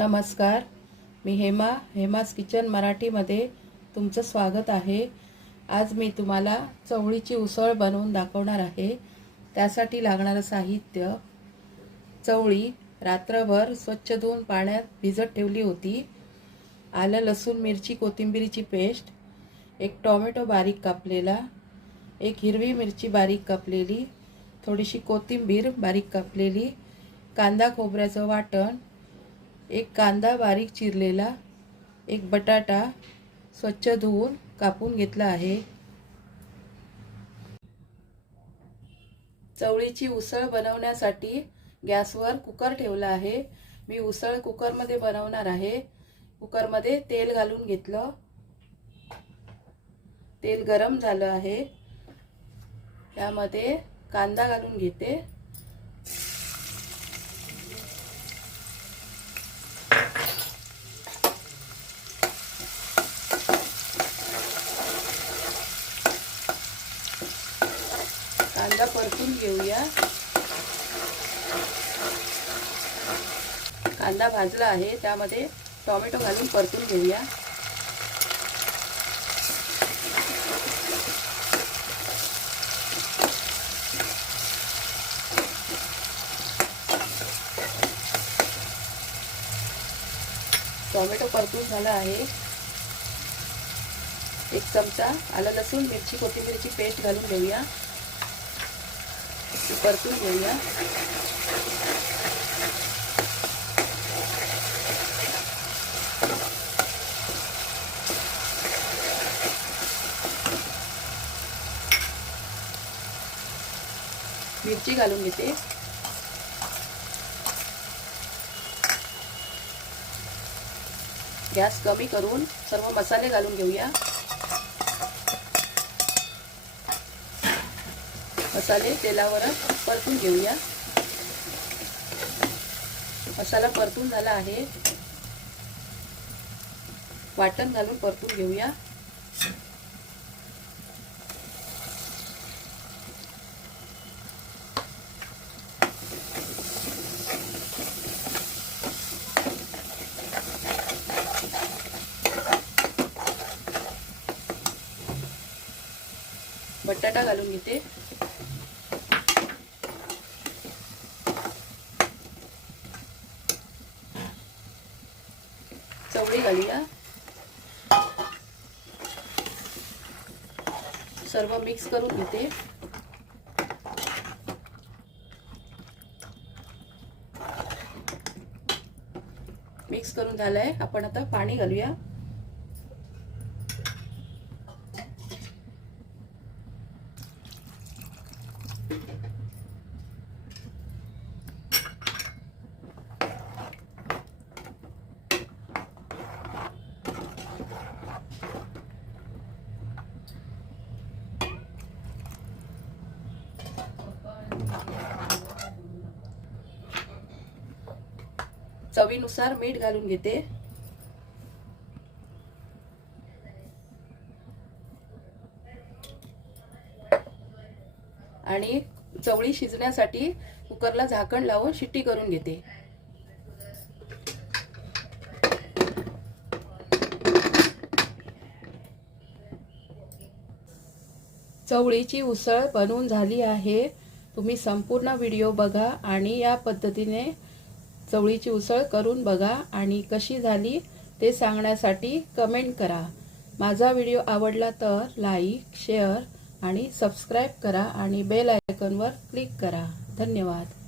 नमस्कार, मी हेमास किचन मराठीमध्ये तुमचं स्वागत आहे। आज मी तुम्हाला चवळीची उसळ बनवून दाखवणार आहे। त्यासाठी लागणारे साहित्य: चवळी रात्रभर स्वच्छ धुवून पाण्यात भिजत ठेवली होती, आलं लसूण मिरची कोथिंबीरची पेस्ट, एक टोमॅटो बारीक कापलेला, एक हिरवी मिरची बारीक कापलेली, थोडीशी कोथिंबीर बारीक कापलेली, कांदा खोबऱ्याचं वाटण, एक कांदा बारीक चिरलेला, एक बटाटा स्वच्छ धुवून कापून घेतला आहे। चवळीची उसळ बनवण्यासाठी गॅसवर कुकर ठेवला आहे। मी उसळ कुकरमध्ये बनवणार आहे। कुकरमध्ये तेल घालून घेतलं, तेल गरम झालं आहे। त्यामध्ये कांदा घालून घेते, कांदा परतून घेऊया। कांदा भाजला आहे, त्यामध्ये टोमॅटो घालून परतून घेऊया। टोमॅटो परतून झाला आहे। एक चमचा आलं लसूण मिरची कोथिंबीरची पेस्ट घालून घेऊया, परतून घेऊया। मिरची घालून घेते, गॅस कमी करून सर्व मसाले घालून घेऊया। मसाले तेलावर परतून घेऊया। मसाला परतून झाला आहे, वाटण घालून परतून घेऊया। बटाटा घालून घेते, चवळी घालूया, सर्व मिक्स करून घेते। मिक्स करून झालंय, आपण आता पाणी घालूया। चवीनुसार मीठ घालून घेते, आणि चवळी शिजण्यासाठी कुकरला झाकण लावून शिट्टी करून घेते। चवळीची उसळ बनवून झाली आहे। तुम्ही संपूर्ण व्हिडिओ बघा आणि या पद्धतीने चवळीची उसळ करून बघा आणि कशी झाली ते सांगण्यासाठी कमेंट करा। माझा व्हिडिओ आवडला तर लाईक, शेअर आणि सबस्क्राइब करा आणि बेल आयकॉनवर क्लिक करा। धन्यवाद।